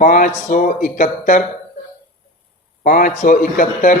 571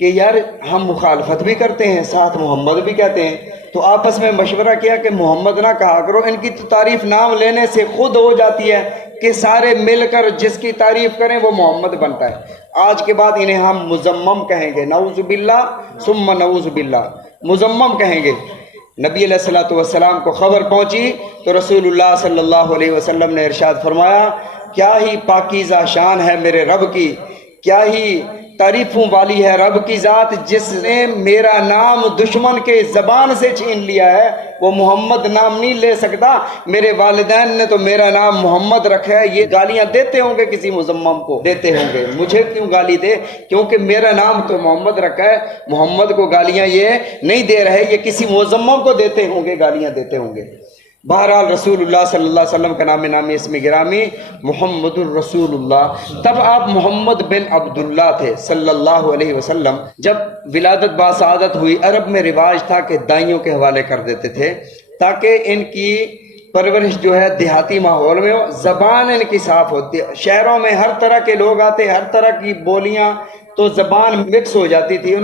کہ یار ہم مخالفت بھی کرتے ہیں ساتھ محمد بھی کہتے ہیں، تو آپس میں مشورہ کیا کہ محمد نہ کہا کرو، ان کی تو تعریف نام لینے سے خود ہو جاتی ہے کہ سارے مل کر جس کی تعریف کریں وہ محمد بنتا ہے۔ آج کے بعد انہیں ہم مزمم کہیں گے، نعوذ باللہ ثم نعوذ باللہ، مزمم کہیں گے۔ نبی علیہ الصلوۃ والسلام کو خبر پہنچی تو رسول اللہ صلی اللہ علیہ وسلم نے ارشاد فرمایا، کیا ہی پاکیزہ شان ہے میرے رب کی، کیا ہی تعریفوں والی ہے رب کی ذات، جس نے میرا نام دشمن کے زبان سے چھین لیا ہے، وہ محمد نام نہیں لے سکتا، میرے والدین نے تو میرا نام محمد رکھا ہے، یہ گالیاں دیتے ہوں گے کسی مزمم کو، دیتے ہوں گے، مجھے کیوں گالی دے، کیونکہ میرا نام تو محمد رکھا ہے، محمد کو گالیاں یہ نہیں دے رہے، یہ کسی مزمم کو دیتے ہوں گے، گالیاں دیتے ہوں گے۔ بہرحال رسول اللہ صلی اللہ علیہ وسلم کا نام نامی اسم گرامی محمد الرسول اللہ۔ تب آپ محمد بن عبداللہ تھے صلی اللہ علیہ وسلم۔ جب ولادت باسعادت ہوئی، عرب میں رواج تھا کہ دائیوں کے حوالے کر دیتے تھے تاکہ ان کی پرورش جو ہے دیہاتی ماحول میں ہو، زبان ان کی صاف ہوتی ہے۔ شہروں میں ہر طرح کے لوگ آتے، ہر طرح کی بولیاں، تو زبان مکس ہو جاتی تھی،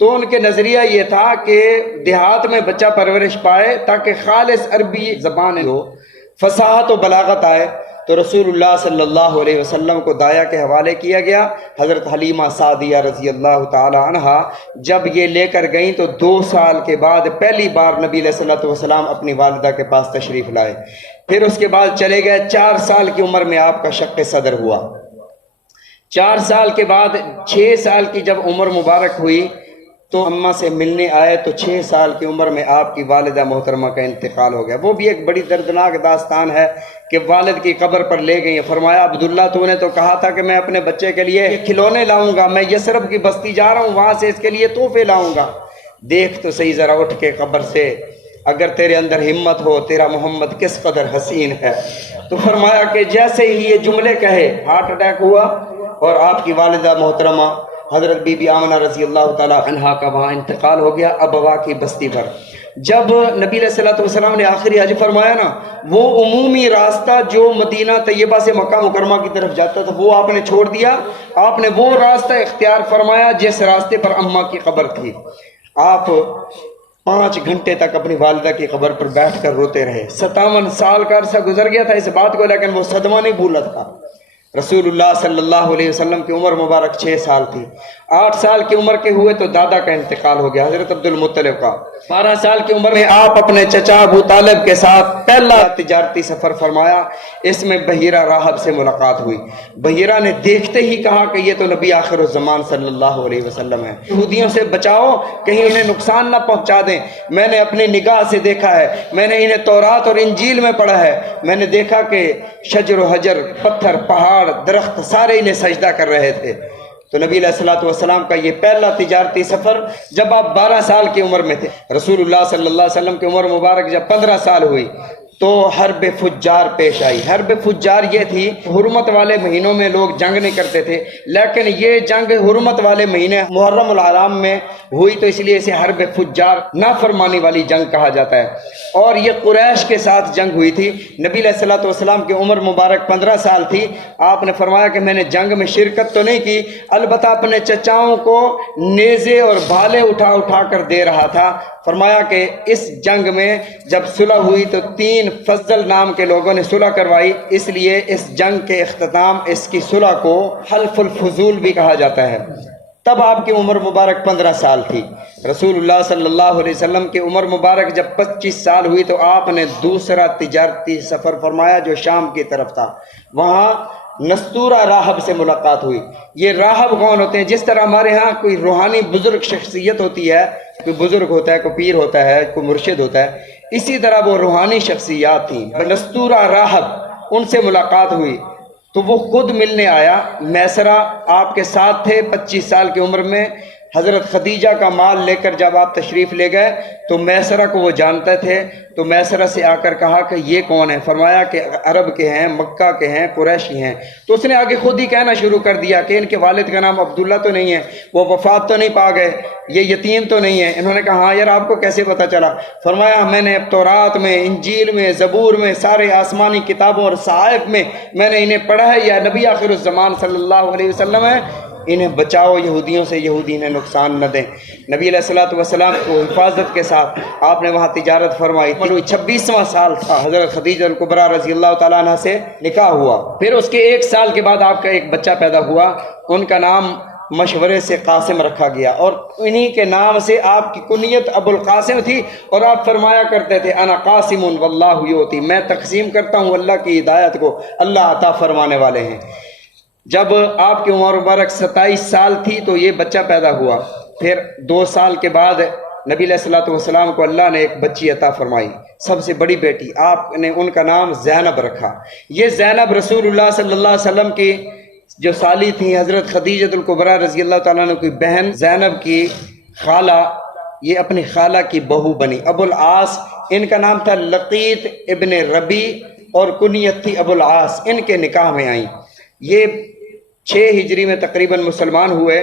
تو ان کے نظریہ یہ تھا کہ دیہات میں بچہ پرورش پائے تاکہ خالص عربی زبان ہو، فصاحت و بلاغت آئے۔ تو رسول اللہ صلی اللہ علیہ وسلم کو دایا کے حوالے کیا گیا۔ حضرت حلیمہ سعدیہ رضی اللہ تعالی عنہا جب یہ لے کر گئیں تو 2 سال کے بعد پہلی بار نبی علیہ الصلوۃ والسلام اپنی والدہ کے پاس تشریف لائے۔ پھر اس کے بعد چلے گئے، 4 سال کی عمر میں آپ کا شق صدر ہوا۔ 4 سال کے بعد 6 سال کی جب عمر مبارک ہوئی تو اماں سے ملنے آئے، تو 6 سال کی عمر میں آپ کی والدہ محترمہ کا انتقال ہو گیا۔ وہ بھی ایک بڑی دردناک داستان ہے کہ والد کی قبر پر لے گئی، فرمایا عبداللہ تو نے تو کہا تھا کہ میں اپنے بچے کے لیے کھلونے لاؤں گا، میں یثرب کی بستی جا رہا ہوں، وہاں سے اس کے لیے تحفے لاؤں گا، دیکھ تو صحیح ذرا اٹھ کے قبر سے، اگر تیرے اندر ہمت ہو، تیرا محمد کس قدر حسین ہے۔ تو فرمایا کہ جیسے ہی یہ جملے کہے ہارٹ اٹیک ہوا اور آپ کی والدہ محترمہ حضرت بی بی آمنہ رضی اللہ تعالی عنہا کا وہاں انتقال ہو گیا، ابوا کی بستی پر۔ جب نبی علیہ الصلوۃ والسلام نے آخری حج فرمایا نا، وہ عمومی راستہ جو مدینہ طیبہ سے مکہ مکرمہ کی طرف جاتا تھا وہ آپ نے چھوڑ دیا، آپ نے وہ راستہ اختیار فرمایا جس راستے پر اماں کی قبر تھی۔ آپ 5 گھنٹے تک اپنی والدہ کی قبر پر بیٹھ کر روتے رہے۔ 57 سال کا عرصہ گزر گیا تھا اس بات کو، لیکن وہ صدمہ نہیں بھولا تھا۔ رسول اللہ صلی اللہ علیہ وسلم کی عمر مبارک 6 سال تھی۔ 8 سال کی عمر کے ہوئے تو دادا کا انتقال ہو گیا، حضرت عبد المطلب کا۔ 12 سال کی عمر میں آپ اپنے چچا ابو طالب کے ساتھ پہلا تجارتی سفر فرمایا۔ اس میں بحیرہ راہب سے ملاقات ہوئی۔ بحیرہ نے دیکھتے ہی کہا کہ یہ تو نبی آخر الزمان صلی اللہ علیہ وسلم ہے، یہودیوں سے بچاؤ کہیں انہیں نقصان نہ پہنچا دیں، میں نے اپنی نگاہ سے دیکھا ہے، میں نے انہیں تورات اور انجیل میں پڑھا ہے، میں نے دیکھا کہ شجر و حجر، پتھر، پہاڑ، درخت سارے انہیں سجدہ کر رہے تھے۔ تو نبی علیہ الصلوۃ والسلام کا یہ پہلا تجارتی سفر جب آپ 12 سال کی عمر میں تھے۔ رسول اللہ صلی اللہ علیہ وسلم کی عمر مبارک جب 15 سال ہوئی تو حرب فجار پیش آئی۔ حرب فجار یہ تھی، حرمت والے مہینوں میں لوگ جنگ نہیں کرتے تھے، لیکن یہ جنگ حرمت والے مہینے محرم الحرام میں ہوئی تو اس لیے اسے حرب فجار، نافرمانی والی جنگ کہا جاتا ہے، اور یہ قریش کے ساتھ جنگ ہوئی تھی۔ نبی علیہ الصلوۃ والسلام کی عمر مبارک 15 سال تھی۔ آپ نے فرمایا کہ میں نے جنگ میں شرکت تو نہیں کی، البتہ اپنے چچاؤں کو نیزے اور بھالے اٹھا اٹھا کر دے رہا تھا۔ فرمایا کہ اس جنگ میں جب صلح ہوئی تو 3 فضل نام کے لوگوں نے صلح کروائی، اس لیے اس جنگ کے اختتام، اس کی صلح کو حلف الفضول بھی کہا جاتا ہے۔ تب آپ کی عمر مبارک 15 سال تھی۔ رسول اللہ صلی اللہ علیہ وسلم کی عمر مبارک جب 25 سال ہوئی تو آپ نے دوسرا تجارتی سفر فرمایا جو شام کی طرف تھا۔ وہاں نستورہ راہب سے ملاقات ہوئی۔ یہ راہب کون ہوتے ہیں؟ جس طرح ہمارے ہاں کوئی روحانی بزرگ شخصیت ہوتی ہے، کوئی بزرگ ہوتا ہے، کوئی پیر ہوتا ہے، کوئی مرشد ہوتا ہے، اسی طرح وہ روحانی شخصیات تھیں۔ نستورہ راہب، ان سے ملاقات ہوئی تو وہ خود ملنے آیا۔ میسرہ آپ کے ساتھ تھے 25 سال کی عمر میں۔ حضرت خدیجہ کا مال لے کر جب آپ تشریف لے گئے تو میسرہ کو وہ جانتے تھے، تو میسرہ سے آ کر کہا کہ یہ کون ہے؟ فرمایا کہ عرب کے ہیں، مکہ کے ہیں، قریشی ہیں۔ تو اس نے آگے خود ہی کہنا شروع کر دیا کہ ان کے والد کا نام عبداللہ تو نہیں ہے، وہ وفات تو نہیں پا گئے، یہ یتیم تو نہیں ہے۔ انہوں نے کہا ہاں یار آپ کو کیسے پتہ چلا؟ فرمایا میں نے تورات میں، انجیل میں، زبور میں، سارے آسمانی کتابوں اور صحائف میں میں نے انہیں پڑھا ہے، یا نبی آخر الزمان صلی اللہ علیہ وسلم ہے۔ انہیں بچاؤ یہودیوں سے، یہودی انہیں نقصان نہ دیں۔ نبی علیہ الصلوۃ والسلام کو حفاظت کے ساتھ آپ نے وہاں تجارت فرمائی۔ 26واں سال تھا، حضرت خدیجہ الکبریٰ رضی اللہ تعالیٰ عنہ سے نکاح ہوا۔ پھر اس کے 1 سال کے بعد آپ کا ایک بچہ پیدا ہوا، ان کا نام مشورے سے قاسم رکھا گیا، اور انہی کے نام سے آپ کی کنیت ابو القاسم تھی، اور آپ فرمایا کرتے تھے انا قاسم واللہ یؤتی، میں تقسیم کرتا ہوں، اللہ کی ہدایت کو اللہ عطا فرمانے والے ہیں۔ جب آپ کی عمر مبارک 27 سال تھی تو یہ بچہ پیدا ہوا۔ پھر 2 سال کے بعد نبی علیہ الصلوۃ والسلام کو اللہ نے ایک بچی عطا فرمائی، سب سے بڑی بیٹی، آپ نے ان کا نام زینب رکھا۔ یہ زینب رسول اللہ صلی اللہ علیہ وسلم کی جو سالی تھی حضرت خدیجہ الکبریٰ رضی اللہ تعالیٰ عنہ کی بہن زینب کی خالہ، یہ اپنی خالہ کی بہو بنی۔ ابو العاص ان کا نام تھا لقیط ابن ربی، اور کنیت تھی ابو العاص، ان کے نکاح میں آئیں۔ یہ 6 ہجری میں تقریباً مسلمان ہوئے۔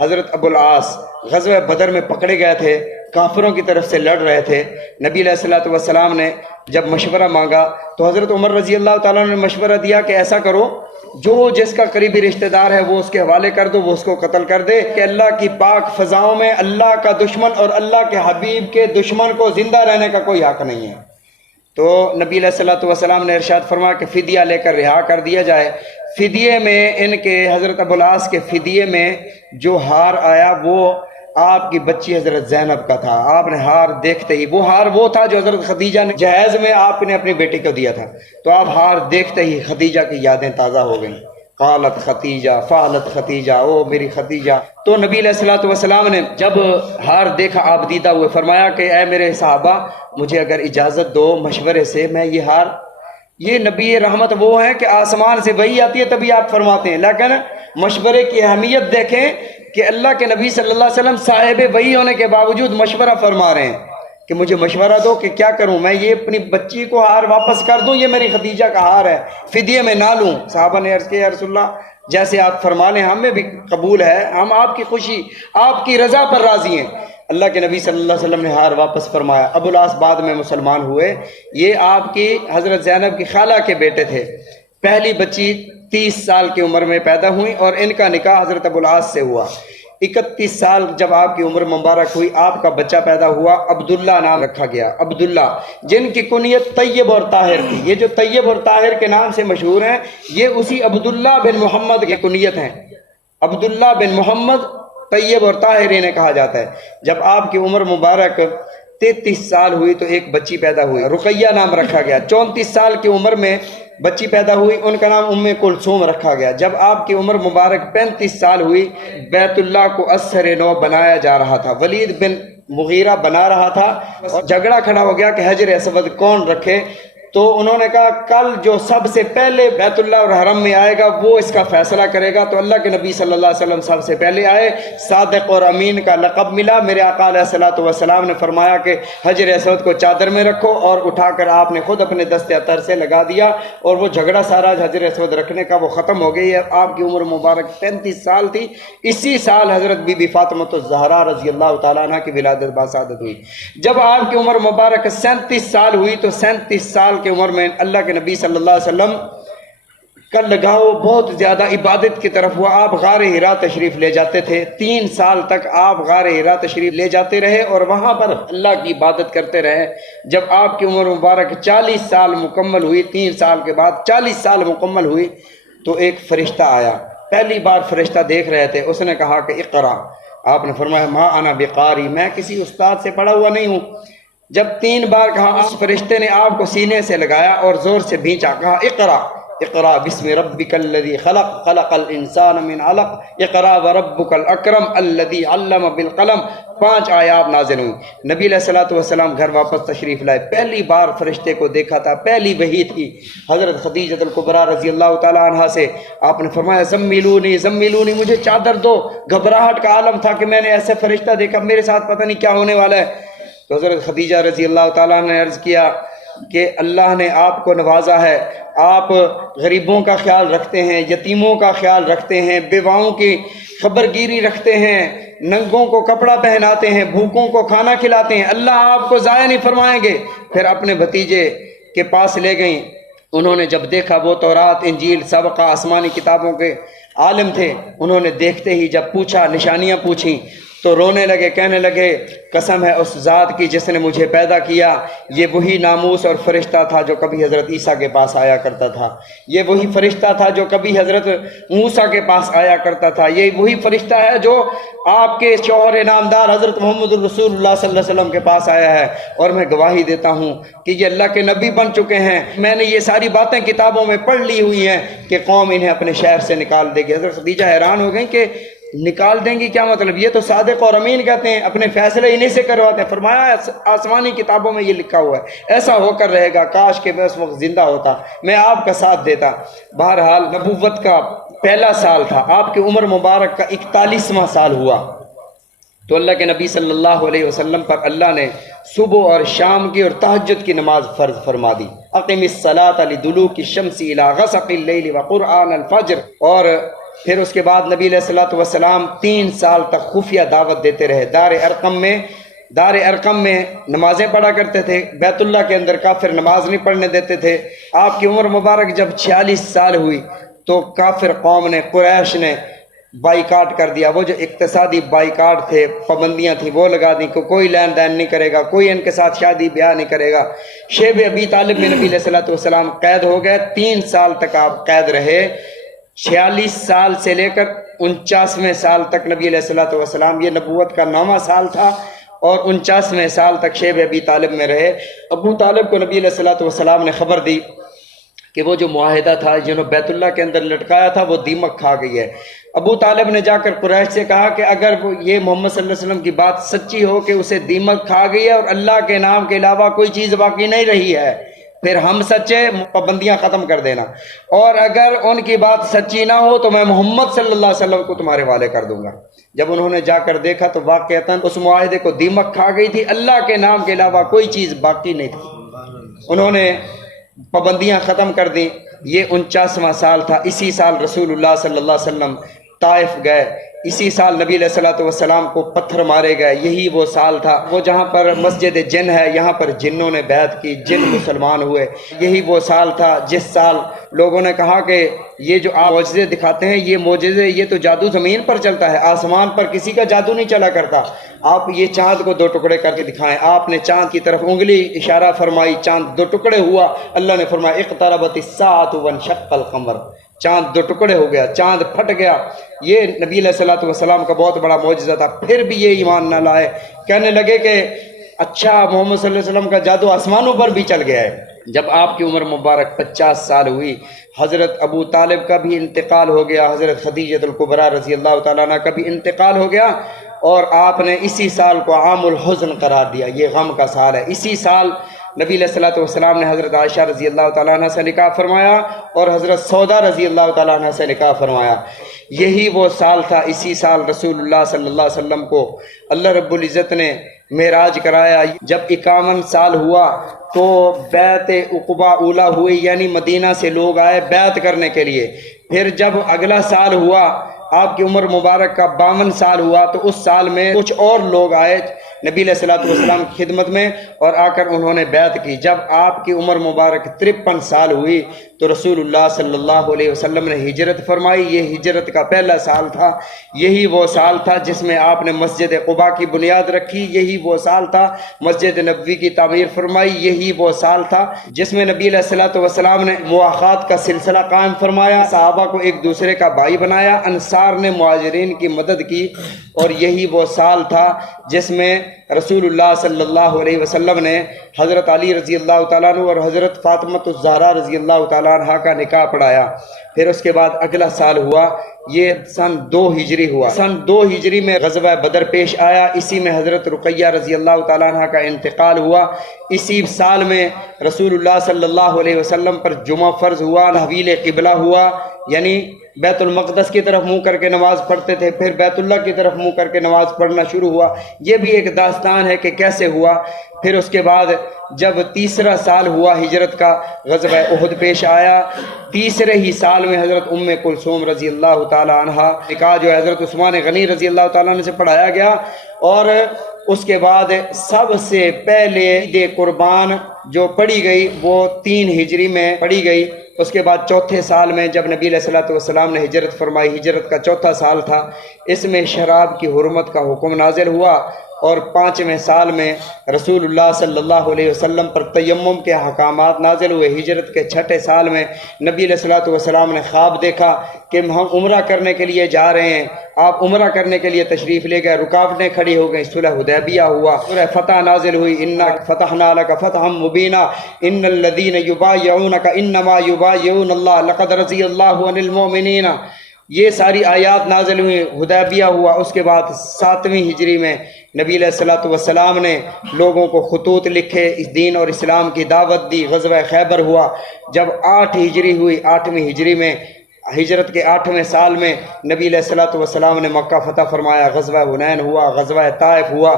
حضرت ابو العاص غزوہ بدر میں پکڑے گئے تھے، کافروں کی طرف سے لڑ رہے تھے۔ نبی علیہ الصلوۃ والسلام نے جب مشورہ مانگا تو حضرت عمر رضی اللہ تعالیٰ نے مشورہ دیا کہ ایسا کرو، جو جس کا قریبی رشتہ دار ہے وہ اس کے حوالے کر دو، وہ اس کو قتل کر دے، کہ اللہ کی پاک فضاؤں میں اللہ کا دشمن اور اللہ کے حبیب کے دشمن کو زندہ رہنے کا کوئی حق نہیں ہے۔ تو نبی علیہ الصلوۃ والسلام نے ارشاد فرمایا کہ فدیہ لے کر رہا کر دیا جائے۔ فدیے میں ان کے حضرت ابو العاص کے فدیے میں جو ہار آیا وہ آپ کی بچی حضرت زینب کا تھا۔ آپ نے ہار دیکھتے ہی، وہ ہار وہ تھا جو حضرت خدیجہ نے جہیز میں آپ نے اپنی بیٹی کو دیا تھا، تو آپ ہار دیکھتے ہی خدیجہ کی یادیں تازہ ہو گئیں۔ قالت خدیجہ فعلت خدیجہ، او میری خدیجہ۔ تو نبی علیہ الصلوۃ والسلام نے جب ہار دیکھا آپ دیدہ ہوئے، فرمایا کہ اے میرے صحابہ، مجھے اگر اجازت دو مشورے سے، میں یہ ہار، یہ نبی رحمت وہ ہیں کہ آسمان سے وحی آتی ہے تبھی آپ فرماتے ہیں، لیکن مشورے کی اہمیت دیکھیں کہ اللہ کے نبی صلی اللہ علیہ وسلم صاحب وحی ہونے کے باوجود مشورہ فرما رہے ہیں کہ مجھے مشورہ دو کہ کیا کروں، میں یہ اپنی بچی کو ہار واپس کر دوں، یہ میری خدیجہ کا ہار ہے، فدیے میں نہ لوں۔ صحابہ نے عرض کیا یا رسول اللہ جیسے آپ فرما لیں ہمیں بھی قبول ہے، ہم آپ کی خوشی آپ کی رضا پر راضی ہیں۔ اللہ کے نبی صلی اللہ علیہ وسلم نے ہار واپس فرمایا۔ ابو العاص بعد میں مسلمان ہوئے، یہ آپ کی حضرت زینب کی خالہ کے بیٹے تھے۔ پہلی بچی 30 سال کی عمر میں پیدا ہوئی اور ان کا نکاح حضرت ابو العاص سے ہوا۔ 31 سال جب آپ کی عمر مبارک ہوئی، آپ کا بچہ پیدا ہوا، عبداللہ نام رکھا گیا۔ عبداللہ جن کی کنیت طیب اور طاہر تھی، یہ جو طیب اور طاہر کے نام سے مشہور ہیں، یہ اسی عبداللہ بن محمد کی کنیت ہیں۔ عبداللہ بن محمد طیب اور طاہر انہیں کہا جاتا ہے۔ جب آپ کی عمر مبارک 33 سال ہوئی تو ایک بچی پیدا ہوئی، رقیہ نام رکھا گیا۔ 34 سال کی عمر میں بچی پیدا ہوئی، ان کا نام ام کلثوم رکھا گیا۔ جب آپ کی عمر مبارک 35 سال ہوئی، بیت اللہ کو ازسر نو بنایا جا رہا تھا، ولید بن مغیرہ بنا رہا تھا، اور جھگڑا کھڑا ہو گیا کہ حجر اسود کون رکھے، تو انہوں نے کہا کل جو سب سے پہلے بیت اللہ اور حرم میں آئے گا وہ اس کا فیصلہ کرے گا۔ تو اللہ کے نبی صلی اللہ علیہ وسلم سب سے پہلے آئے، صادق اور امین کا لقب ملا۔ میرے آقا علیہ الصلوۃ والسلام نے فرمایا کہ حجر اسود کو چادر میں رکھو، اور اٹھا کر آپ نے خود اپنے دست اطہر سے لگا دیا، اور وہ جھگڑا سارا حجر اسود رکھنے کا وہ ختم ہو گئی ہے۔ آپ کی عمر مبارک 35 سال تھی۔ اسی سال حضرت بی بی فاطمہ الزہرا رضی اللہ تعالیٰ عنہ کی ولادت باسعادت ہوئی۔ جب آپ کی عمر مبارک 37 سال ہوئی تو 37 سال کی عمر میں اللہ کے نبی صلی اللہ علیہ وسلم کا لگاؤ بہت زیادہ عبادت کی طرف ہوا۔ آپ غار حرا تشریف لے جاتے تھے، 3 سال تک آپ غار حرا تشریف لے جاتے رہے اور وہاں پر اللہ کی عبادت کرتے رہے۔ جب آپ کی عمر مبارک 40 سال مکمل ہوئی، 3 سال کے بعد 40 سال مکمل ہوئی، تو ایک فرشتہ آیا۔ پہلی بار فرشتہ دیکھ رہے تھے، اس نے کہا کہ اقرا۔ آپ نے فرمایا ما انا بقاری، میں کسی استاد سے پڑھا ہوا نہیں ہوں۔ جب 3 بار کہا، اس فرشتے نے آپ کو سینے سے لگایا اور زور سے بھینچا، کہا اقرا اقرا بسم ربک الذی خلق خلق الانسان من علق اقرا وربک الاکرم الذی علم بالقلم۔ 5 آیات نازل ہوئی۔ نبی علیہ الصلوۃ والسلام گھر واپس تشریف لائے، پہلی بار فرشتے کو دیکھا تھا، پہلی وحی تھی حضرت خدیجہ الکبریٰ رضی اللہ تعالیٰ عنہا سے۔ آپ نے فرمایا زمیلونی زمیلونی، مجھے چادر دو۔ گھبراہٹ کا عالم تھا کہ میں نے ایسے فرشتہ دیکھا، میرے ساتھ پتہ نہیں کیا ہونے والا ہے۔ تو حضرت خدیجہ رضی اللہ تعالیٰ نے عرض کیا کہ اللہ نے آپ کو نوازا ہے، آپ غریبوں کا خیال رکھتے ہیں، یتیموں کا خیال رکھتے ہیں، بیواؤں کی خبرگیری رکھتے ہیں، ننگوں کو کپڑا پہناتے ہیں، بھوکوں کو کھانا کھلاتے ہیں، اللہ آپ کو ضائع نہیں فرمائیں گے۔ پھر اپنے بھتیجے کے پاس لے گئیں، انہوں نے جب دیکھا وہ تورات، انجیل، سابقہ آسمانی کتابوں کے عالم تھے، انہوں نے دیکھتے ہی جب پوچھا، نشانیاں پوچھیں تو رونے لگے، کہنے لگے قسم ہے اس ذات کی جس نے مجھے پیدا کیا، یہ وہی ناموس اور فرشتہ تھا جو کبھی حضرت عیسیٰ کے پاس آیا کرتا تھا، یہ وہی فرشتہ تھا جو کبھی حضرت موسیٰ کے پاس آیا کرتا تھا، یہ وہی فرشتہ ہے جو آپ کے شوہر نامدار حضرت محمد الرسول اللہ صلی اللہ علیہ وسلم کے پاس آیا ہے، اور میں گواہی دیتا ہوں کہ یہ اللہ کے نبی بن چکے ہیں۔ میں نے یہ ساری باتیں کتابوں میں پڑھ لی ہوئی ہیں کہ قوم انہیں اپنے شہر سے نکال دے گی۔ حضرت خدیجہ حیران ہو گئیں کہ نکال دیں گی کیا مطلب؟ یہ تو صادق اور امین کہتے ہیں، اپنے فیصلے انہیں سے کرواتے ہیں۔ فرمایا آسمانی کتابوں میں یہ لکھا ہوا ہے، ایسا ہو کر رہے گا، کاش کہ میں اس وقت زندہ ہوتا، میں آپ کا ساتھ دیتا۔ بہرحال نبوت کا پہلا سال تھا، آپ کی عمر مبارک کا 41واں سال ہوا تو اللہ کے نبی صلی اللہ علیہ وسلم پر اللہ نے صبح اور شام کی اور تہجد کی نماز فرض فرما دی۔ اقم الصلاۃ لدلوک الشمس الی غسق اللیل وقرآن الفجر۔ اور پھر اس کے بعد نبی علیہ الصلوۃ والسلام 3 سال تک خفیہ دعوت دیتے رہے۔ دار ارقم میں نمازیں پڑھا کرتے تھے، بیت اللہ کے اندر کافر نماز نہیں پڑھنے دیتے تھے۔ آپ کی عمر مبارک جب 46 سال ہوئی تو کافر قوم نے، قریش نے بائیکاٹ کر دیا۔ وہ جو اقتصادی بائیکاٹ تھے، پابندیاں تھیں، وہ لگا دیں کہ کوئی لین دین نہیں کرے گا، کوئی ان کے ساتھ شادی بیاہ نہیں کرے گا۔ شیب ابی طالب میں نبی علیہ الصلوۃ والسلام قید ہو گئے، 3 سال تک آپ قید رہے۔ 46 سال سے لے کر 49ویں سال تک نبی علیہ الصلوۃ والسلام، یہ نبوت کا 9واں سال تھا، اور 49ویں سال تک شیب ابی طالب میں رہے۔ ابو طالب کو نبی علیہ الصلوۃ والسلام نے خبر دی کہ وہ جو معاہدہ تھا جنہوں بیت اللہ کے اندر لٹکایا تھا وہ دیمک کھا گئی ہے۔ ابو طالب نے جا کر قریش سے کہا کہ اگر یہ محمد صلی اللہ علیہ وسلم کی بات سچی ہو کہ اسے دیمک کھا گئی ہے اور اللہ کے نام کے علاوہ کوئی چیز باقی نہیں رہی ہے، پھر ہم سچے، پابندیاں ختم کر دینا، اور اگر ان کی بات سچی نہ ہو تو میں محمد صلی اللہ علیہ وسلم کو تمہارے حوالے کر دوں گا۔ جب انہوں نے جا کر دیکھا تو واقعتاً اس معاہدے کو دیمک کھا گئی تھی، اللہ کے نام کے علاوہ کوئی چیز باقی نہیں تھی۔ انہوں نے پابندیاں ختم کر دیں۔ یہ 49واں سال تھا۔ اسی سال رسول اللہ صلی اللہ علیہ وسلم طائف گئے، اسی سال نبی علیہ الصلوۃ والسلام کو پتھر مارے گئے۔ یہی وہ سال تھا وہ جہاں پر مسجد جن ہے، یہاں پر جنوں نے بیعت کی، جن مسلمان ہوئے۔ یہی وہ سال تھا جس سال لوگوں نے کہا کہ یہ جو آپ معجزے دکھاتے ہیں، یہ معجزے، یہ تو جادو زمین پر چلتا ہے، آسمان پر کسی کا جادو نہیں چلا کرتا۔ آپ یہ چاند کو 2 ٹکڑے کر کے دکھائیں۔ آپ نے چاند کی طرف انگلی اشارہ فرمائی، چاند 2 ٹکڑے ہوا۔ اللہ نے فرمایا اقتربت الساعۃ وانشق القمر، چاند 2 ٹکڑے ہو گیا، چاند پھٹ گیا۔ یہ نبی علیہ الصلوۃ والسلام کا بہت بڑا معجزہ تھا۔ پھر بھی یہ ایمان نہ لائے، کہنے لگے کہ اچھا محمد صلی اللہ علیہ وسلم کا جادو آسمانوں پر بھی چل گیا ہے۔ جب آپ کی عمر مبارک 50 سال ہوئی، حضرت ابو طالب کا بھی انتقال ہو گیا، حضرت خدیجہ الکبریٰ رضی اللہ تعالیٰ عنہ کا بھی انتقال ہو گیا، اور آپ نے اسی سال کو عام الحزن قرار دیا، یہ غم کا سال ہے۔ اسی سال نبی علیہ الصلوۃ والسلام نے حضرت عائشہ رضی اللہ تعالیٰ عنہ سے نکاح فرمایا اور حضرت سودا رضی اللہ تعالیٰ عنہ سے نکاح فرمایا۔ یہی وہ سال تھا، اسی سال رسول اللہ صلی اللہ علیہ وسلم کو اللہ رب العزت نے معراج کرایا۔ جب 51 سال ہوا تو بیعت عقبہ اولیٰ ہوئی، یعنی مدینہ سے لوگ آئے بیعت کرنے کے لیے۔ پھر جب اگلا سال ہوا، آپ کی عمر مبارک کا 52 سال ہوا، تو اس سال میں کچھ اور لوگ آئے نبی علیہ الصلوۃ والسلام کی خدمت میں، اور آ کر انہوں نے بیعت کی۔ جب آپ کی عمر مبارک 53 سال ہوئی تو رسول اللہ صلی اللہ علیہ وسلم نے ہجرت فرمائی۔ یہ ہجرت کا پہلا سال تھا، یہی وہ سال تھا جس میں آپ نے مسجد قباء کی بنیاد رکھی، یہی وہ سال تھا مسجد نبوی کی تعمیر فرمائی، یہی وہ سال تھا جس میں نبی علیہ الصلوۃ والسلام نے مواخات کا سلسلہ قائم فرمایا، صحابہ کو ایک دوسرے کا بھائی بنایا، انصار نے مہاجرین کی مدد کی، اور یہی وہ سال تھا جس میں رسول اللہ صلی اللہ علیہ وسلم نے حضرت علی رضی اللہ تعالیٰ عنہ اور حضرت فاطمہ الزہرا رضی اللہ تعالیٰ عنہ کا نکاح پڑھایا۔ پھر اس کے بعد اگلا سال ہوا، یہ سن 2 ہجری ہوا۔ سن 2 ہجری میں غزوہ بدر پیش آیا، اسی میں حضرت رقیہ رضی اللہ تعالیٰ عنہ کا انتقال ہوا۔ اسی سال میں رسول اللہ صلی اللہ علیہ وسلم پر جمعہ فرض ہوا، تحویل قبلہ ہوا، یعنی بیت المقدس کی طرف منہ کر کے نماز پڑھتے تھے، پھر بیت اللہ کی طرف منہ کر کے نماز پڑھنا شروع ہوا۔ یہ بھی ایک داستان ہے کہ کیسے ہوا۔ پھر اس کے بعد جب 3 سال ہوا ہجرت کا، غزوہ احد پیش آیا۔ 3 ہی سال میں حضرت ام کلثوم رضی اللہ تعالی عنہا نکاح جو حضرت عثمان غنی رضی اللہ تعالیٰ عنہ سے پڑھایا گیا، اور اس کے بعد سب سے پہلے عید قربان جو پڑھی گئی وہ 3 ہجری میں پڑھی گئی، اس کے بعد چوتھے سال میں جب نبی علیہ الصلوۃ والسلام نے ہجرت فرمائی، ہجرت کا چوتھا سال تھا، اس میں شراب کی حرمت کا حکم نازل ہوا، اور پانچویں سال میں رسول اللہ صلی اللہ علیہ وسلم پر تیمم کے احکامات نازل ہوئے۔ ہجرت کے چھٹے سال میں نبی علیہ الصلوۃ والسلام نے خواب دیکھا کہ ہم عمرہ کرنے کے لیے جا رہے ہیں، آپ عمرہ کرنے کے لیے تشریف لے گئے، رکاوٹیں کھڑی ہو گئیں، صلح حدیبیہ ہوا، سورہ فتح نازل ہوئی، انا فتحنا لک فتحا مبینا ان الذین یبایعونک انما یبایعون اللہ لقد رضی اللہ عن المؤمنین، یہ ساری آیات نازل ہوئی، حدیبیہ ہوا۔ اس کے بعد 7ویں ہجری میں نبی علیہ الصلوۃ والسلام نے لوگوں کو خطوط لکھے، اس دین اور اسلام کی دعوت دی، غزوہ خیبر ہوا۔ جب 8 ہجری ہوئی، 8ویں ہجری میں ہجرت کے 8ویں سال میں نبی علیہ الصلوۃ والسلام نے مکہ فتح فرمایا، غزوہ حنین ہوا، غزوہ طائف ہوا،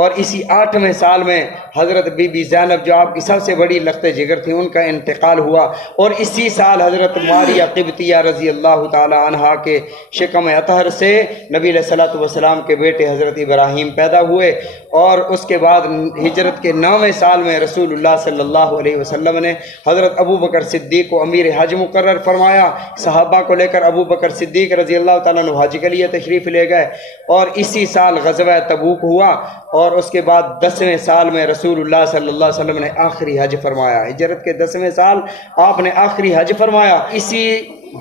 اور اسی 8ویں سال میں حضرت بی بی زینب جو آپ کی سب سے بڑی لخت جگر تھی، ان کا انتقال ہوا، اور اسی سال حضرت ماریہ قبطیہ رضی اللہ تعالی عنہا کے شکم اطہر سے نبی علیہ الصلوۃ والسلام کے بیٹے حضرت ابراہیم پیدا ہوئے، اور اس کے بعد ہجرت کے 9ویں سال میں رسول اللہ صلی اللہ علیہ وسلم نے حضرت ابو بکر صدیق کو امیر حج مقرر فرمایا، صحابہ کو لے کر ابو بکر صدیق رضی اللہ تعالیٰ عنہ حج کے لیے تشریف لے گئے، اور اسی سال غزوہ تبوک ہوا، اور اس کے بعد 10ویں سال میں رسول اللہ صلی اللہ علیہ وسلم نے آخری حج فرمایا۔ ہجرت کے 10ویں سال آپ نے آخری حج فرمایا۔ اسی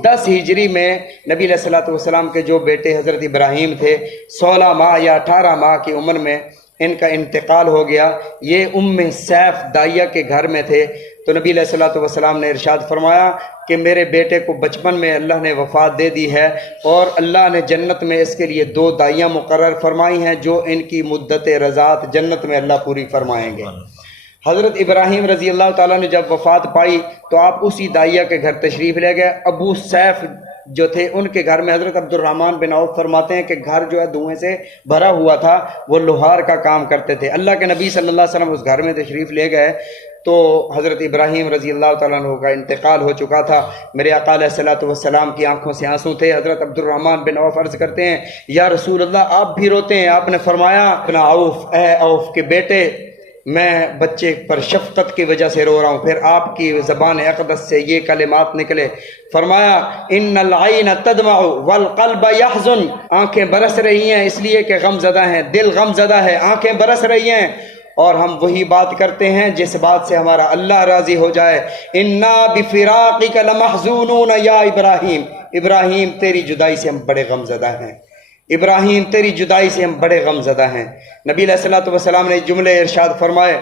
10 ہجری میں نبی علیہ الصلوۃ والسلام کے جو بیٹے حضرت ابراہیم تھے، 16 ماہ یا 18 ماہ کی عمر میں ان کا انتقال ہو گیا۔ یہ سیف دائیہ کے گھر میں تھے، تو نبی علیہ الصلوۃ والسلام نے ارشاد فرمایا کہ میرے بیٹے کو بچپن میں اللہ نے وفات دے دی ہے، اور اللہ نے جنت میں اس کے لیے 2 دائیاں مقرر فرمائی ہیں، جو ان کی مدت رضاعت جنت میں اللہ پوری فرمائیں گے۔ حضرت ابراہیم رضی اللہ تعالیٰ نے جب وفات پائی تو آپ اسی دائیہ کے گھر تشریف لے گئے۔ ابو سیف جو تھے ان کے گھر میں حضرت عبد الرحمن بن عوف فرماتے ہیں کہ گھر جو ہے دھوئیں سے بھرا ہوا تھا، وہ لوہار کا کام کرتے تھے۔ اللہ کے نبی صلی اللہ علیہ وسلم اس گھر میں تشریف لے گئے تو حضرت ابراہیم رضی اللہ تعالیٰ عنہ کا انتقال ہو چکا تھا۔ میرے آقا علیہ الصلوۃ والسلام کی آنکھوں سے آنسو تھے۔ حضرت عبد الرحمن بن عوف عرض کرتے ہیں، یا رسول اللہ آپ بھی روتے ہیں؟ آپ نے فرمایا، اپنا عوف، اے عوف کے بیٹے، میں بچے پر شفقت کی وجہ سے رو رہا ہوں۔ پھر آپ کی زبان اقدس سے یہ کلمات نکلے، فرمایا ان العین تدمع والقلب یحزن، آنکھیں برس رہی ہیں اس لیے کہ غم زدہ ہیں، دل غم زدہ ہے، آنکھیں برس رہی ہیں، اور ہم وہی بات کرتے ہیں جس بات سے ہمارا اللہ راضی ہو جائے۔ انا بفراقک لمحزونون یا ابراہیم، ابراہیم تیری جدائی سے ہم بڑے غم زدہ ہیں، ابراہیم تیری جدائی سے ہم بڑے غم زدہ ہیں۔ نبی علیہ الصلوۃ والسلام نے جملے ارشاد فرمائے،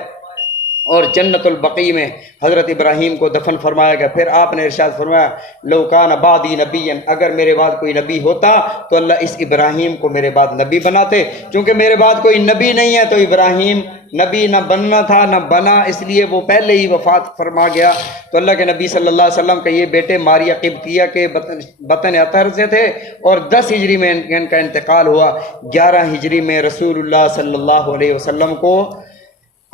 اور جنت البقیع میں حضرت ابراہیم کو دفن فرمایا گیا۔ پھر آپ نے ارشاد فرمایا، لو کان بعدی نبی، اگر میرے بعد کوئی نبی ہوتا تو اللہ اس ابراہیم کو میرے بعد نبی بناتے، چونکہ میرے بعد کوئی نبی نہیں ہے تو ابراہیم نبی نہ بننا تھا نہ بنا، اس لیے وہ پہلے ہی وفات فرما گیا۔ تو اللہ کے نبی صلی اللہ علیہ وسلم کے یہ بیٹے ماریہ قبطیہ کے بطن اطہر سے تھے، اور 10 ہجری میں ان کا انتقال ہوا۔ 11 ہجری میں رسول اللہ صلی اللہ علیہ وسلم کو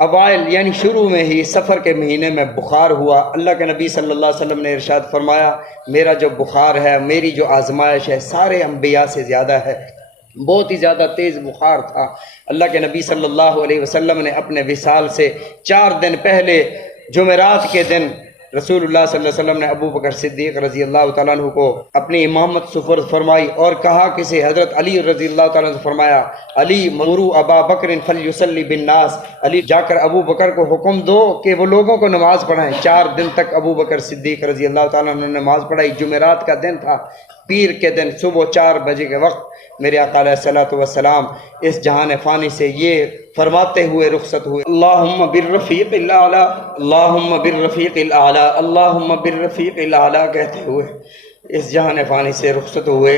اوائل یعنی شروع میں ہی سفر کے مہینے میں بخار ہوا۔ اللہ کے نبی صلی اللہ علیہ وسلم نے ارشاد فرمایا، میرا جو بخار ہے، میری جو آزمائش ہے، سارے انبیاء سے زیادہ ہے، بہت ہی زیادہ تیز بخار تھا۔ اللہ کے نبی صلی اللہ علیہ وسلم نے اپنے وصال سے 4 دن پہلے جمعرات کے دن رسول اللہ صلی اللہ علیہ وسلم نے ابو بکر صدیق رضی اللہ تعالیٰ عنہ کو اپنی امامت سپرد فرمائی، اور کہا کسے؟ حضرت علی رضی اللہ تعالیٰ عنہ سے فرمایا، علی مرو ابا بکر فلیصلی بالناس، علی جا کر ابو بکر کو حکم دو کہ وہ لوگوں کو نماز پڑھائیں۔ 4 دن تک ابو بکر صدیق رضی اللہ تعالیٰ عنہ نے نماز پڑھائی۔ جمعرات کا دن تھا، پیر کے دن صبح 4 بجے کے وقت میرے آقا علیہ الصلوۃ والسلام اس جہان فانی سے یہ فرماتے ہوئے رخصت ہوئے، اللہم بالرفیق الاعلی، اللہم بالرفیق الاعلی، اللہم بالرفیق الاعلی کہتے ہوئے اس جہان فانی سے رخصت ہوئے۔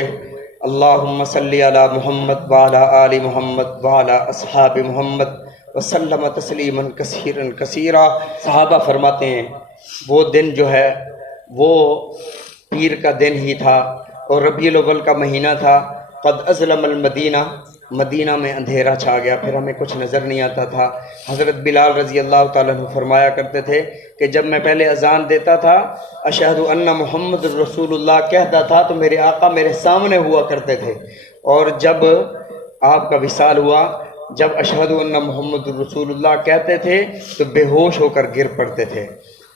اللہم صلی علی محمد وعلی آل محمد وعلی اصحاب محمد وسلم تسلیما کثیرا کثیرا۔ صحابہ فرماتے ہیں وہ دن جو ہے وہ پیر کا دن ہی تھا، اور ربیع الاول کا مہینہ تھا۔ قد ازلم المدینہ، مدینہ میں اندھیرا چھا گیا، پھر ہمیں کچھ نظر نہیں آتا تھا۔ حضرت بلال رضی اللہ تعالیٰ عنہ فرمایا کرتے تھے کہ جب میں پہلے اذان دیتا تھا اشہد ان محمد رسول اللہ کہتا تھا تو میرے آقا میرے سامنے ہوا کرتے تھے، اور جب آپ کا وصال ہوا، جب اشہد ان محمد رسول اللہ کہتے تھے تو بے ہوش ہو کر گر پڑتے تھے۔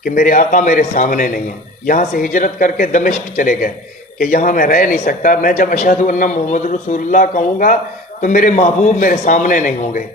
کہ میرے آقا میرے سامنے نہیں ہیں. یہاں سے ہجرت کر کے دمشق چلے گئے کہ یہاں میں رہ نہیں سکتا، میں جب اشہد ان محمد رسول اللہ کہوں گا تو میرے محبوب میرے سامنے نہیں ہوں گے.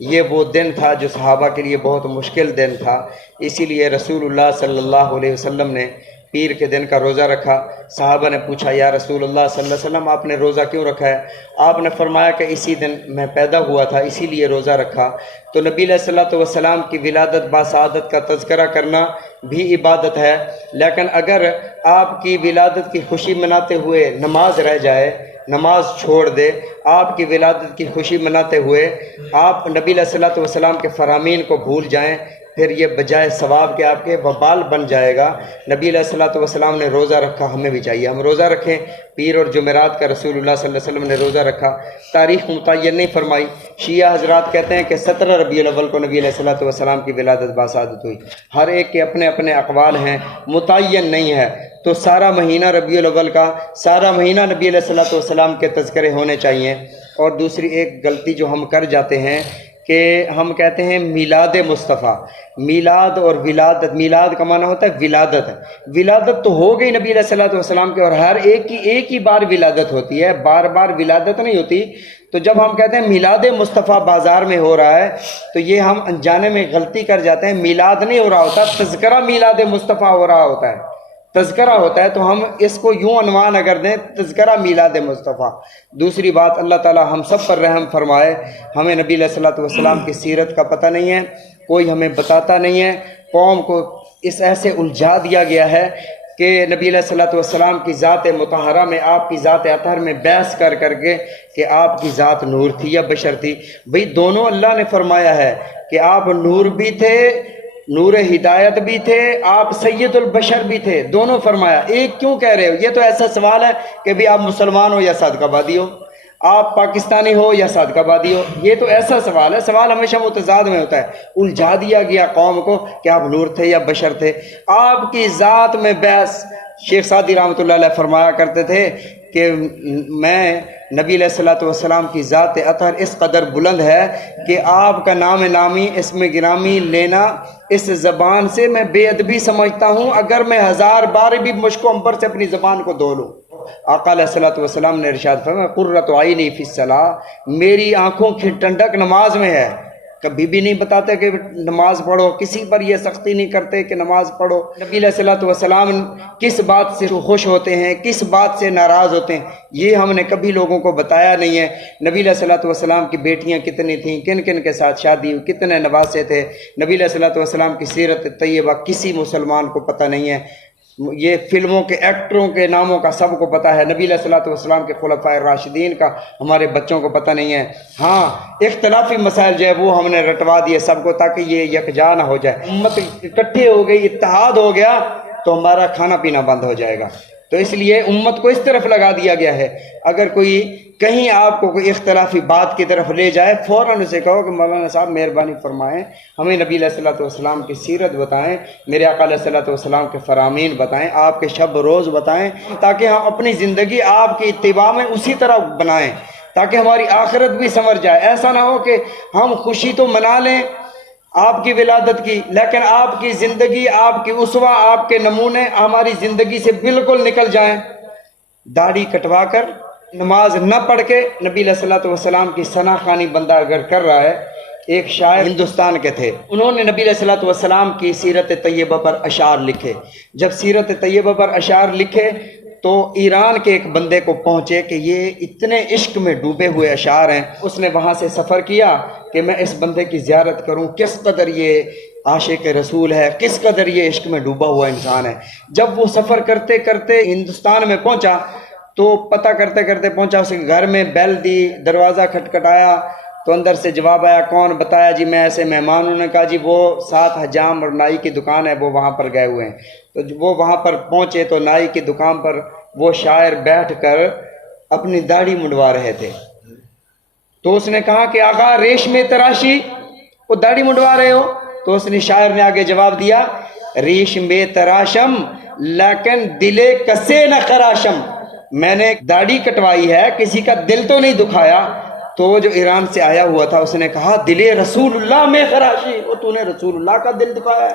یہ وہ دن تھا جو صحابہ کے لیے بہت مشکل دن تھا. اسی لیے رسول اللہ صلی اللہ علیہ وسلم نے پیر کے دن کا روزہ رکھا. صحابہ نے پوچھا یا رسول اللہ صلی اللہ علیہ وسلم آپ نے روزہ کیوں رکھا ہے؟ آپ نے فرمایا کہ اسی دن میں پیدا ہوا تھا اسی لیے روزہ رکھا. تو نبی علیہ الصلوۃ والسلام کی ولادت باسعادت کا تذکرہ کرنا بھی عبادت ہے، لیکن اگر آپ کی ولادت کی خوشی مناتے ہوئے نماز رہ جائے، نماز چھوڑ دے، آپ کی ولادت کی خوشی مناتے ہوئے آپ نبی علیہ الصلوۃ والسلام کے فرامین کو بھول جائیں، پھر یہ بجائے ثواب کے آپ کے وبال بن جائے گا. نبی علیہ الصلوۃ والسلام نے روزہ رکھا، ہمیں بھی چاہیے ہم روزہ رکھیں. پیر اور جمعرات کا رسول اللہ صلی اللہ علیہ وسلم نے روزہ رکھا. تاریخ متعین نہیں فرمائی. شیعہ حضرات کہتے ہیں کہ 17 ربیع الاول کو نبی علیہ الصلوۃ والسلام کی ولادت باسعادت ہوئی. ہر ایک کے اپنے اپنے اقوال ہیں، متعین نہیں ہے. تو سارا مہینہ ربیع الاول کا، سارا مہینہ نبی علیہ الصلوۃ والسلام کے تذکرے ہونے چاہیے. اور دوسری ایک غلطی جو ہم کر جاتے ہیں کہ ہم کہتے ہیں میلاد مصطفیٰ. میلاد اور ولادت، میلاد کا معنی ہوتا ہے ولادت. ولادت تو ہو گئی نبی علیہ الصلوۃ والسلام کے، اور ہر ایک ہی بار ولادت ہوتی ہے، بار بار ولادت نہیں ہوتی. تو جب ہم کہتے ہیں میلاد مصطفیٰ بازار میں ہو رہا ہے تو یہ ہم انجانے میں غلطی کر جاتے ہیں. میلاد نہیں ہو رہا ہوتا، تذکرہ میلاد مصطفیٰ ہو رہا ہوتا ہے، تذکرہ ہوتا ہے. تو ہم اس کو یوں عنوان اگر دیں تذکرہ میلاد مصطفیٰ. دوسری بات، اللہ تعالی ہم سب پر رحم فرمائے. ہمیں نبی علیہ الصلوۃ والسلام کی سیرت کا پتہ نہیں ہے، کوئی ہمیں بتاتا نہیں ہے. قوم کو اس ایسے الجھا دیا گیا ہے کہ نبی علیہ الصلوۃ والسلام کی ذات مطہرہ میں آپ کی ذات اطہر میں بحث کر کے کہ آپ کی ذات نور تھی یا بشر تھی. بھئی دونوں اللہ نے فرمایا ہے کہ آپ نور بھی تھے، نور ہدایت بھی تھے، آپ سید البشر بھی تھے، دونوں فرمایا. ایک کیوں کہہ رہے ہو؟ یہ تو ایسا سوال ہے کہ بھی آپ مسلمان ہو یا صادق آبادی ہو، آپ پاکستانی ہو یا صادق آبادی ہو. یہ تو ایسا سوال ہے، سوال ہمیشہ متضاد میں ہوتا ہے. الجھا دیا گیا قوم کو کہ آپ نور تھے یا بشر تھے. آپ کی ذات میں بحث. شیخ سعدی رحمۃ اللہ علیہ فرمایا کرتے تھے کہ میں نبی علیہ الصلوۃ والسلام کی ذات اطہر اس قدر بلند ہے کہ آپ کا نام نامی اسم گرامی لینا اس زبان سے میں بے ادبی سمجھتا ہوں، اگر میں 1000 بار بھی مشک و عنبر سے اپنی زبان کو دھو لوں. آقا علیہ الصلوۃ والسلام نے ارشاد فرمایا قرۃ عینی فی الصلاۃ، میری آنکھوں کی ٹھنڈک نماز میں ہے. کبھی بھی نہیں بتاتے کہ نماز پڑھو، کسی پر یہ سختی نہیں کرتے کہ نماز پڑھو. نبی علیہ الصلوۃ والسلام کس بات سے خوش ہوتے ہیں، کس بات سے ناراض ہوتے ہیں، یہ ہم نے کبھی لوگوں کو بتایا نہیں ہے. نبی علیہ الصلوۃ والسلام کی بیٹیاں کتنی تھیں، کن کن کے ساتھ شادی ہوئی، کتنے نواسے تھے. نبی علیہ الصلوۃ والسلام کی سیرت طیبہ کسی مسلمان کو پتہ نہیں ہے. یہ فلموں کے ایکٹروں کے ناموں کا سب کو پتہ ہے. نبی علیہ الصلوۃ والسلام کے خلفائے راشدین کا ہمارے بچوں کو پتہ نہیں ہے. ہاں اختلافی مسائل جو ہے وہ ہم نے رٹوا دیے سب کو تاکہ یہ یکجا نہ ہو جائے. امت اکٹھے ہو گئی، اتحاد ہو گیا تو ہمارا کھانا پینا بند ہو جائے گا. تو اس لیے امت کو اس طرف لگا دیا گیا ہے. اگر کوئی کہیں آپ کو کوئی اختلافی بات کی طرف لے جائے، فوراً اسے کہو کہ مولانا صاحب مہربانی فرمائیں، ہمیں نبی علیہ الصلوۃ والسلام کی سیرت بتائیں، میرے آقا علیہ الصلوۃ والسلام کے فرامین بتائیں، آپ کے شب روز بتائیں، تاکہ ہم اپنی زندگی آپ کی اتباع میں اسی طرح بنائیں، تاکہ ہماری آخرت بھی سنور جائے. ایسا نہ ہو کہ ہم خوشی تو منا لیں آپ کی ولادت کی، لیکن آپ کی زندگی، آپ کی اسوہ، آپ کے نمونے ہماری زندگی سے بالکل نکل جائیں. داڑھی کٹوا کر نماز نہ پڑھ کے نبی علیہ الصلوۃ والسلام کی ثنا خوانی بندہ اگر کر رہا ہے. ایک شاعر ہندوستان کے تھے، انہوں نے نبی علیہ الصلوۃ والسلام کی سیرت طیبہ پر اشعار لکھے. جب سیرت طیبہ پر اشعار لکھے تو ایران کے ایک بندے کو پہنچے کہ یہ اتنے عشق میں ڈوبے ہوئے اشعار ہیں. اس نے وہاں سے سفر کیا کہ میں اس بندے کی زیارت کروں، کس قدر یہ عاشق رسول ہے، کس قدر یہ عشق میں ڈوبا ہوا انسان ہے. جب وہ سفر کرتے کرتے ہندوستان میں پہنچا تو پتہ کرتے کرتے پہنچا، اس کے گھر میں بیل دی، دروازہ کھٹکھٹایا تو اندر سے جواب آیا کون؟ بتایا جی میں ایسے مہمان. انہوں نے کہا جی وہ 7 حجام اور نائی کی دکان ہے، وہ وہاں پر گئے ہوئے ہیں. تو وہ وہاں پر پہنچے تو نائی کی دکان پر وہ شاعر بیٹھ کر اپنی داڑھی منڈوا رہے تھے. تو اس نے کہا کہ آقا ریشم تراشی، وہ داڑھی منڈوا رہے ہو؟ تو اس نے شاعر نے آگے جواب دیا ریشم تراشم لیکن دلے کسے نہ خراشم، میں نے داڑھی کٹوائی ہے، کسی کا دل تو نہیں دکھایا. تو جو ایران سے آیا ہوا تھا اس نے کہا دل رسول اللہ میں خراشی، وہ تو نے رسول اللہ کا دل دکھایا ہے.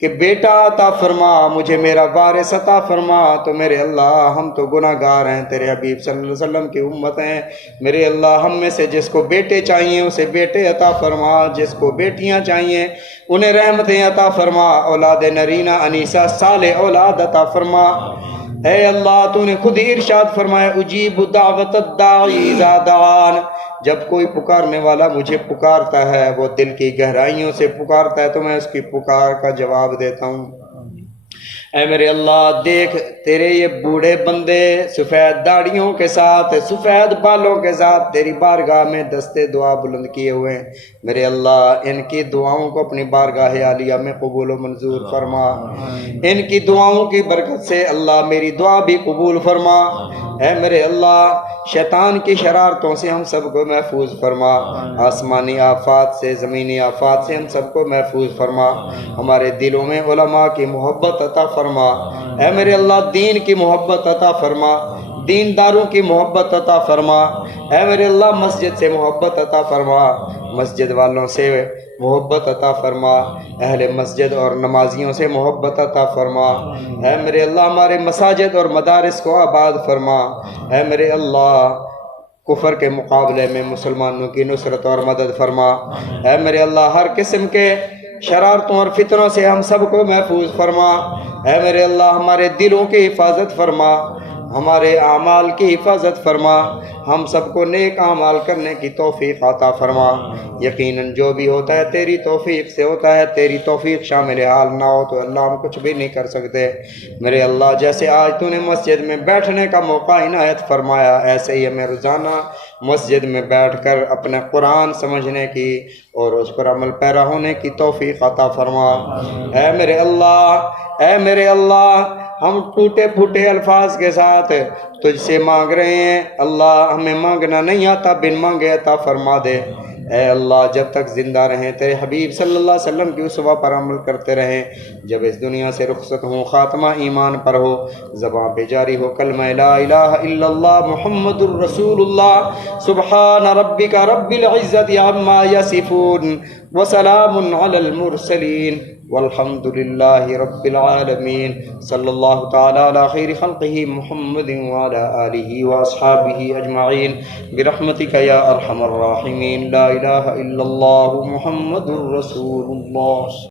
کہ بیٹا عطا فرما، مجھے میرا وارث عطا فرما، تو میرے اللہ ہم تو گناہ گار ہیں، تیرے حبیب صلی اللہ علیہ وسلم کی امت ہیں، میرے اللہ ہم میں سے جس کو بیٹے چاہیے اسے بیٹے عطا فرما، جس کو بیٹیاں چاہیے انہیں رحمتیں عطا فرما، اولاد نرینہ انیسہ صالح اولاد عطا فرما۔ اے اللہ تو نے خود ہی ارشاد فرمایا اجیب دعوت الداعی اذا دعان، جب کوئی پکارنے والا مجھے پکارتا ہے، وہ دل کی گہرائیوں سے پکارتا ہے تو میں اس کی پکار کا جواب دیتا ہوں۔ اے میرے اللہ دیکھ تیرے یہ بوڑھے بندے سفید داڑھیوں کے ساتھ، سفید بالوں کے ساتھ تیری بارگاہ میں دستے دعا بلند کیے ہوئے ہیں، میرے اللہ ان کی دعاؤں کو اپنی بارگاہ عالیہ میں قبول و منظور فرما، ان کی دعاؤں کی برکت سے اللہ میری دعا بھی قبول فرما۔ اے میرے اللہ شیطان کی شرارتوں سے ہم سب کو محفوظ فرما، آسمانی آفات سے زمینی آفات سے ہم سب کو محفوظ فرما، ہمارے دلوں میں علماء کی محبت عطا فرما، اے میرے اللہ دین کی محبت عطا فرما، دینداروں کی محبت عطا فرما، اے میرے اللہ مسجد سے محبت عطا فرما، مسجد والوں سے محبت عطا فرما، اہل مسجد اور نمازیوں سے محبت عطا فرما، اے میرے اللہ ہمارے مساجد اور مدارس کو آباد فرما، اے میرے اللہ کفر کے مقابلے میں مسلمانوں کی نصرت اور مدد فرما، اے میرے اللہ ہر قسم کے شرارتوں اور فتنوں سے ہم سب کو محفوظ فرما، اے میرے اللہ ہمارے دلوں کی حفاظت فرما، ہمارے اعمال کی حفاظت فرما، ہم سب کو نیک اعمال کرنے کی توفیق عطا فرما، یقیناً جو بھی ہوتا ہے تیری توفیق سے ہوتا ہے، تیری توفیق شامل حال نہ ہو تو اللہ ہم کچھ بھی نہیں کر سکتے، میرے اللہ جیسے آج تو نے مسجد میں بیٹھنے کا موقع عنایت فرمایا، ایسے ہی ہمیں روزانہ مسجد میں بیٹھ کر اپنے قرآن سمجھنے کی اور اس پر عمل پیرا ہونے کی توفیق عطا فرما۔ اے میرے اللہ، اے میرے اللہ ہم ٹوٹے پھوٹے الفاظ کے ساتھ تجھ سے مانگ رہے ہیں، اللہ ہمیں مانگنا نہیں آتا، بن مانگے عطا فرما دے۔ اے اللہ جب تک زندہ رہیں تیرے حبیب صلی اللہ علیہ وسلم کی اسوہ پر عمل کرتے رہیں، جب اس دنیا سے رخصت ہوں خاتمہ ایمان پر ہو، زباں پہ جاری ہو کلمہ لا الہ الا اللہ محمد الرسول اللہ۔ سبحان ربک رب العزت عما یصفون وسلام علی المرسلین والحمد للہ رب العالمین، صلی اللہ تعالی علی خیر خلقہ محمد وعلی آلہ واصحابہ اجمعین برحمتک یا ارحم الراحمین، لا الہ الا اللہ محمد الرسول اللہ۔